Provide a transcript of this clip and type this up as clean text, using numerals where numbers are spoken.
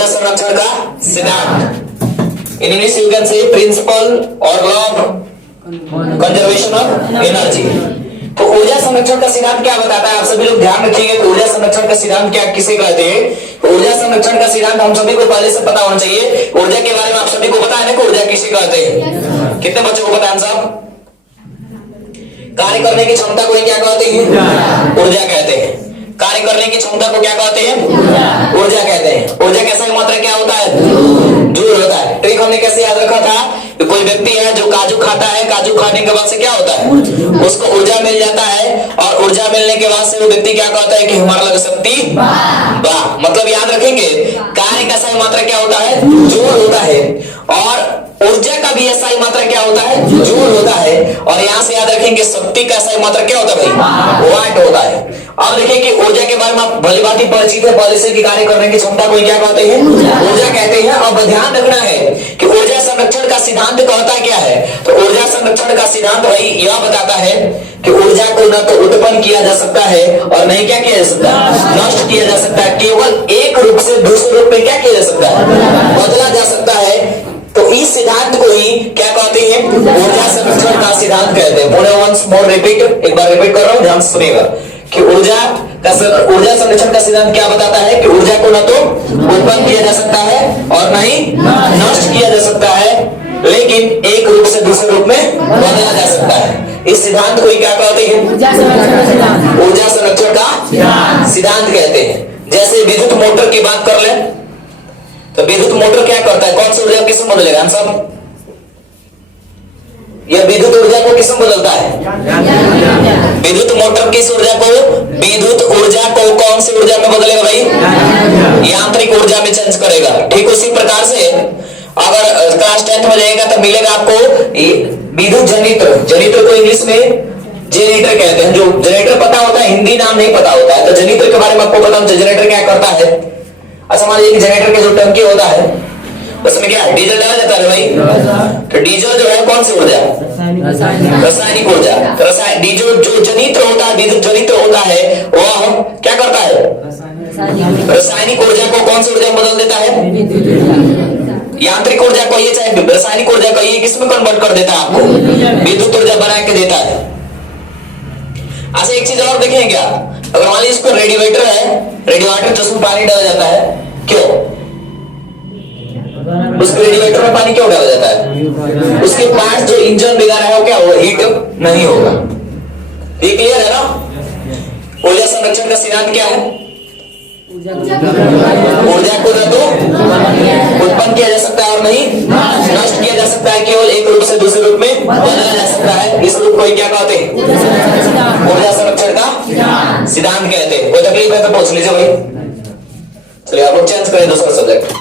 ऊर्जा संरक्षण का सिद्धांत। In English you can say principle और law of conservation of energy. तो ऊर्जा संरक्षण का सिद्धांत क्या बताता है, आप सभी लोग ध्यान रखिएगा। ऊर्जा संरक्षण का सिद्धांत क्या किसे कहते हैं। ऊर्जा संरक्षण का सिद्धांत हम सभी को पहले से पता होना चाहिए। ऊर्जा के बारे में आप सभी को पता है ना कि ऊर्जा किसे कहते हैं। कितने बच्चों को पता है आंसर। कार्य करने की क्षमता को क्या कहते हैं, ऊर्जा कहते हैं। कार्य करने की क्षमता को क्या कहते हैं, ऊर्जा कहते हैं। ऊर्जा का सही मात्रा क्या होता है, जूल होता है। ट्रिक हमने कैसे याद रखा था कि कोई व्यक्ति है जो काजू खाता है, काजू खाने के बाद से क्या होता है, उसको ऊर्जा मिल जाता है, और ऊर्जा मिलने के बाद से वो व्यक्ति क्या कहता है कि हमारा लग शक्ति वाह। मतलब याद रखेंगे कार्य का सही मात्रा क्या होता है, जूल होता है, और ऊर्जा का भी सही मात्रा क्या होता है, जूल होता है। और यहां से याद रखेंगे शक्ति का सही मात्रा क्या होता है भाई, वाट होता है। अब देखिए कि ऊर्जा के बारे में आप भली बात ही परिचित है पहले से कि कार्य करने की क्षमता को क्या कहते हैं, ऊर्जा कहते हैं। अब ध्यान रखना है कि ऊर्जा संरक्षण का सिद्धांत कहता क्या है। तो ऊर्जा संरक्षण का सिद्धांत भाई यह बताता है कि ऊर्जा को न तो उत्पन्न किया जा सकता है और नहीं क्या किया जा सकता, नष्ट किया जा सकता है। केवल एक रूप से दूसरे रूप में क्या किया जा सकता है, बदला जा सकता है। तो इस सिद्धांत को ही क्या कहते हैं, ऊर्जा संरक्षण का सिद्धांत कहते हैं। पुनः वंस मोर रिपीट, एक बार रिपीट कर रहा हूं, ध्यान से सुनिएगा कि ऊर्जा संरक्षण का सिद्धांत क्या बताता है कि ऊर्जा को न तो उत्पन्न किया जा सकता है और न ही नष्ट किया जा सकता है, लेकिन एक रूप से दूसरे रूप में बदला जा सकता है। इस सिद्धांत को ही क्या कहते हैं, ऊर्जा संरक्षण का सिद्धांत कहते हैं। जैसे विद्युत मोटर की बात कर ले तो विद्युत मोटर क्या करता है, कौन सी ऊर्जा किस में बदलेगा आंसर, यह विद्युत ऊर्जा को किस में बदलता है, विद्युत मोटर किस ऊर्जा को, विद्युत ऊर्जा को कौन सी ऊर्जा में बदलेगा भाई, यांत्रिक ऊर्जा में चेंज करेगा। ठीक उसी प्रकार से अगर क्लास 10th में जाएगा तो मिलेगा आपको विद्युत जनित्र। जनित्र को इंग्लिश में जेनरेटर कहते हैं। जो जनरेटर पता होता है, हिंदी नाम नहीं पता होता है, तो जनित्र के बारे में आपको पता होना चाहिए जनरेटर क्या करता है। अच्छा मान लीजिए जनरेटर का जो टंकी होता है उसमें क्या डीजल डाला जाता है भाई। तो डीजल जो है कौन सी ऊर्जा, रासायनिक ऊर्जा। डीजल जो जनित्र होता है, विद्युत जनित्र होता है, वह क्या करता है, रासायनिक ऊर्जा को कौन सी ऊर्जा में बदल देता है, यांत्रिक ऊर्जा को ये चाहे रासायनिक ऊर्जा को ये किसमें कन्वर्ट कर देता है, आपको विद्युत ऊर्जा बना के देता है। अच्छा एक चीज और देखें क्या, अगर मान लीजिए इसको रेडिएटर है, रेडिएटर तो उसमें पानी डाला जाता है, क्यों उस रेडिएटर में पानी क्यों डाला जाता है, उसके पास जो इंजन वगैरह है वो क्या होगा, हीट नहीं होगा। ये क्लियर है ना। ऊर्जा संरक्षण का सिद्धांत क्या है, ऊर्जा को न तो उत्पन्न किया जा सकता है और नहीं नष्ट किया जा सकता है, केवल एक रूप से दूसरे रूप में बदला जा सकता है। इस रूप को क्या कहते हैं, ऊर्जा संरक्षण का सिद्धांत कहते हैं। कोई तकलीफ है तो पूछ लीजिए भाई। चलिए आप लोग चेंज करें दूसरा सब्जेक्ट।